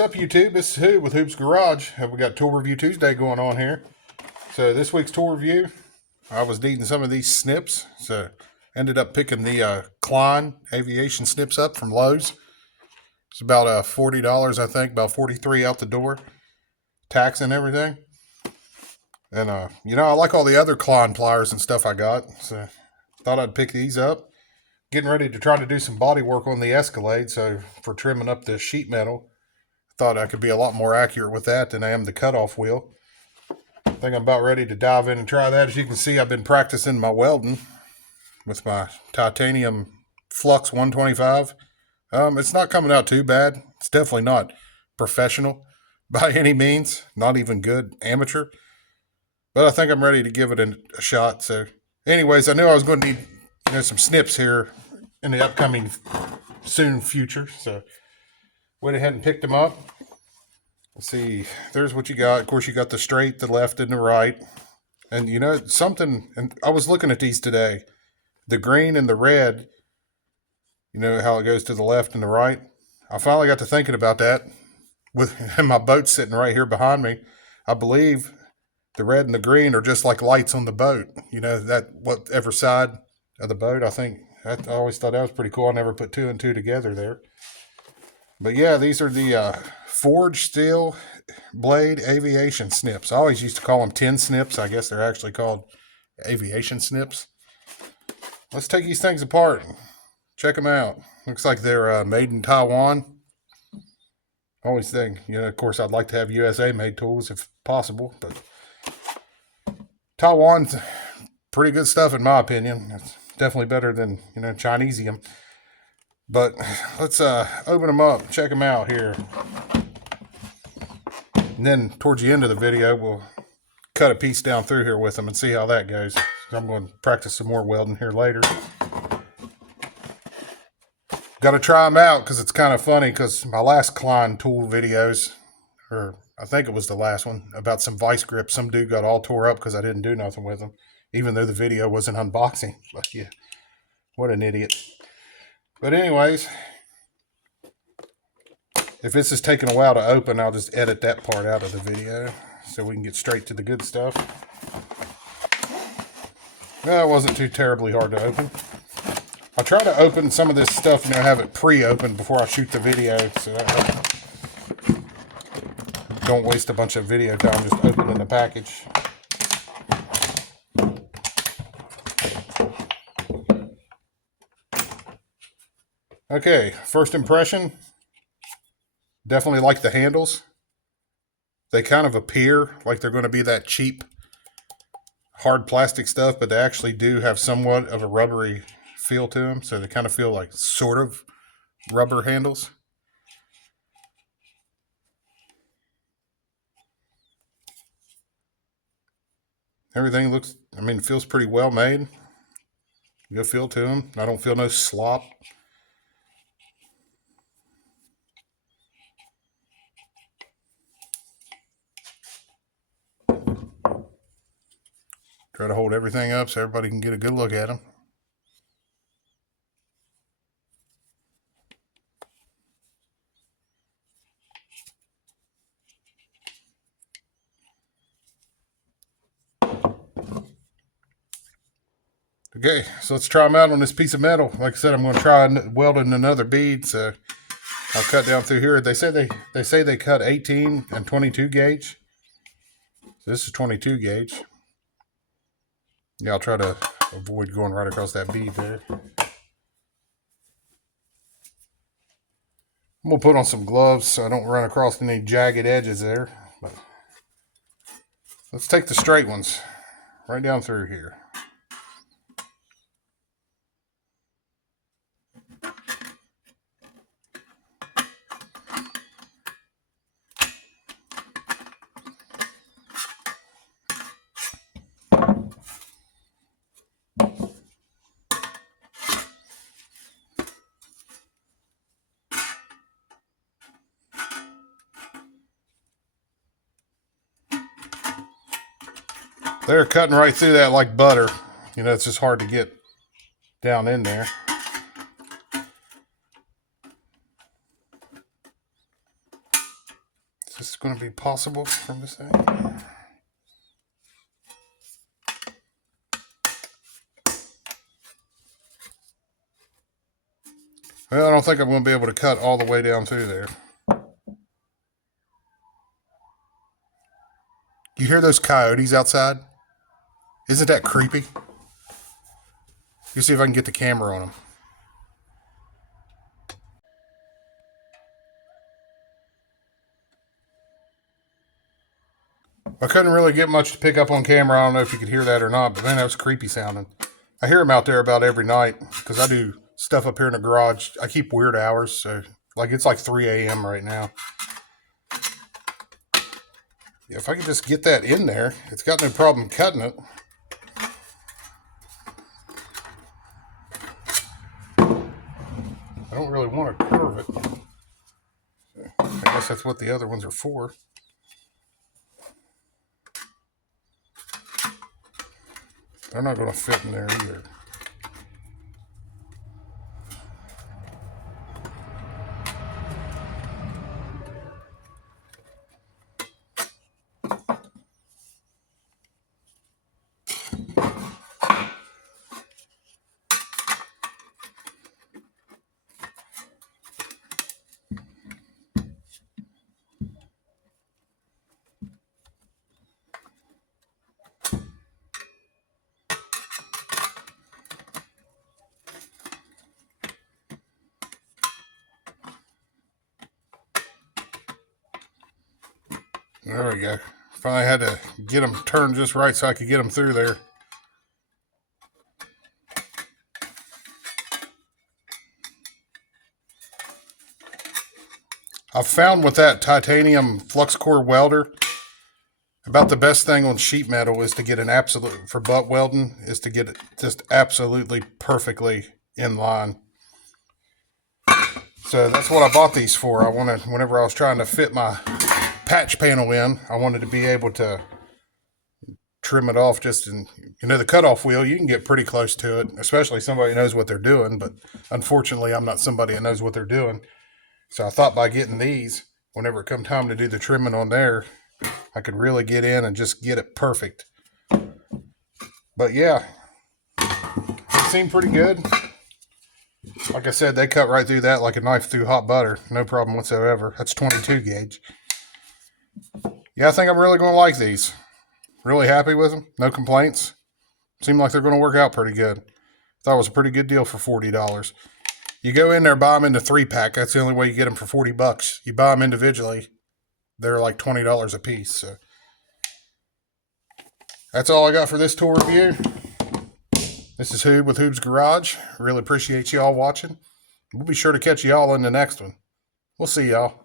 What's up, YouTube? This is Who with Hoop's Garage. We got Tool Review Tuesday going on here. So this week's tool review, I was needing some of these snips, so ended up picking the Klein Aviation snips up from Lowe's. It's about $40, I think, about $43 out the door, tax and everything. And I like all the other Klein pliers and stuff I got, so thought I'd pick these up. Getting ready to try to do some body work on the Escalade, so for trimming up the sheet metal, thought I could be a lot more accurate with that than I am the cutoff wheel. I think I'm about ready to dive in and try that. As you can see, I've been practicing my welding with my titanium flux 125. It's not coming out too bad. It's definitely not professional by any means, not even good amateur, but I think I'm ready to give it a shot. So anyways, I knew I was going to need some snips here in the upcoming soon future, so went ahead and picked them up. Let's see, there's what you got. Of course, you got the straight, the left, and the right. And something, and I was looking at these today, the green and the red, how it goes to the left and the right. I finally got to thinking about that and my boat sitting right here behind me. I believe the red and the green are just like lights on the boat. That whatever side of the boat, I always thought that was pretty cool. I never put two and two together there. But yeah, these are the forged steel blade aviation snips. I always used to call them tin snips. I guess they're actually called aviation snips. Let's take these things apart and check them out. Looks like they're made in Taiwan. I always think, of course, I'd like to have USA made tools if possible, but Taiwan's pretty good stuff in my opinion. It's definitely better than, Chinesium. But let's open them up, check them out here. And then towards the end of the video, we'll cut a piece down through here with them and see how that goes. I'm going to practice some more welding here later. Got to try them out because it's kind of funny, because my last Klein tool videos, or I think it was the last one, about some vice grips, some dude got all tore up because I didn't do nothing with them, even though the video was an unboxing. But yeah, what an idiot. But anyways, if this is taking a while to open, I'll just edit that part out of the video so we can get straight to the good stuff. Well, it wasn't too terribly hard to open. I try to open some of this stuff, have it pre-opened before I shoot the video, so that don't waste a bunch of video time just opening the package. Okay, first impression, definitely like the handles. They kind of appear like they're going to be that cheap, hard plastic stuff, but they actually do have somewhat of a rubbery feel to them, so they kind of feel like sort of rubber handles. Everything looks, feels pretty well made. Good feel to them. I don't feel no slop. Try to hold everything up so everybody can get a good look at them. Okay, so let's try them out on this piece of metal. Like I said, I'm going to try welding another bead, so I'll cut down through here. They say they cut 18 and 22 gauge. So this is 22 gauge. Yeah, I'll try to avoid going right across that bead there. I'm going to put on some gloves so I don't run across any jagged edges there. But let's take the straight ones right down through here. They're cutting right through that like butter. It's just hard to get down in there. this going to be possible from this thing? Well, I don't think I'm going to be able to cut all the way down through there. You hear those coyotes outside? Isn't that creepy? You see if I can get the camera on them. I couldn't really get much to pick up on camera. I don't know if you could hear that or not, but man, that was creepy sounding. I hear them out there about every night because I do stuff up here in the garage. I keep weird hours, so like it's like 3 a.m. right now. Yeah, if I could just get that in there, it's got no problem cutting it. I don't really want to curve it. So I guess that's what the other ones are for. They're not going to fit in there either. There we go. Finally had to get them turned just right so I could get them through there. I've found with that titanium flux core welder, about the best thing on sheet metal is to get an absolute, for butt welding, is to get it just absolutely perfectly in line. So that's what I bought these for. I wanted, whenever I was trying to fit my patch panel in, I wanted to be able to trim it off just in, the cutoff wheel, you can get pretty close to it, especially somebody who knows what they're doing, but unfortunately I'm not somebody that knows what they're doing. So I thought by getting these, whenever it come time to do the trimming on there, I could really get in and just get it perfect. But yeah, it seemed pretty good. Like I said, they cut right through that like a knife through hot butter. No problem whatsoever. That's 22 gauge. Yeah, I think I'm really going to like these. Really happy with them. No complaints. Seem like they're going to work out pretty good. Thought it was a pretty good deal for $40. You go in there, buy them in the 3-pack. That's the only way you get them for $40. You buy them individually, they're like $20 a piece. So that's all I got for this tour review. This is Hoob with Hoob's Garage. Really appreciate y'all watching. We'll be sure to catch y'all in the next one. We'll see y'all.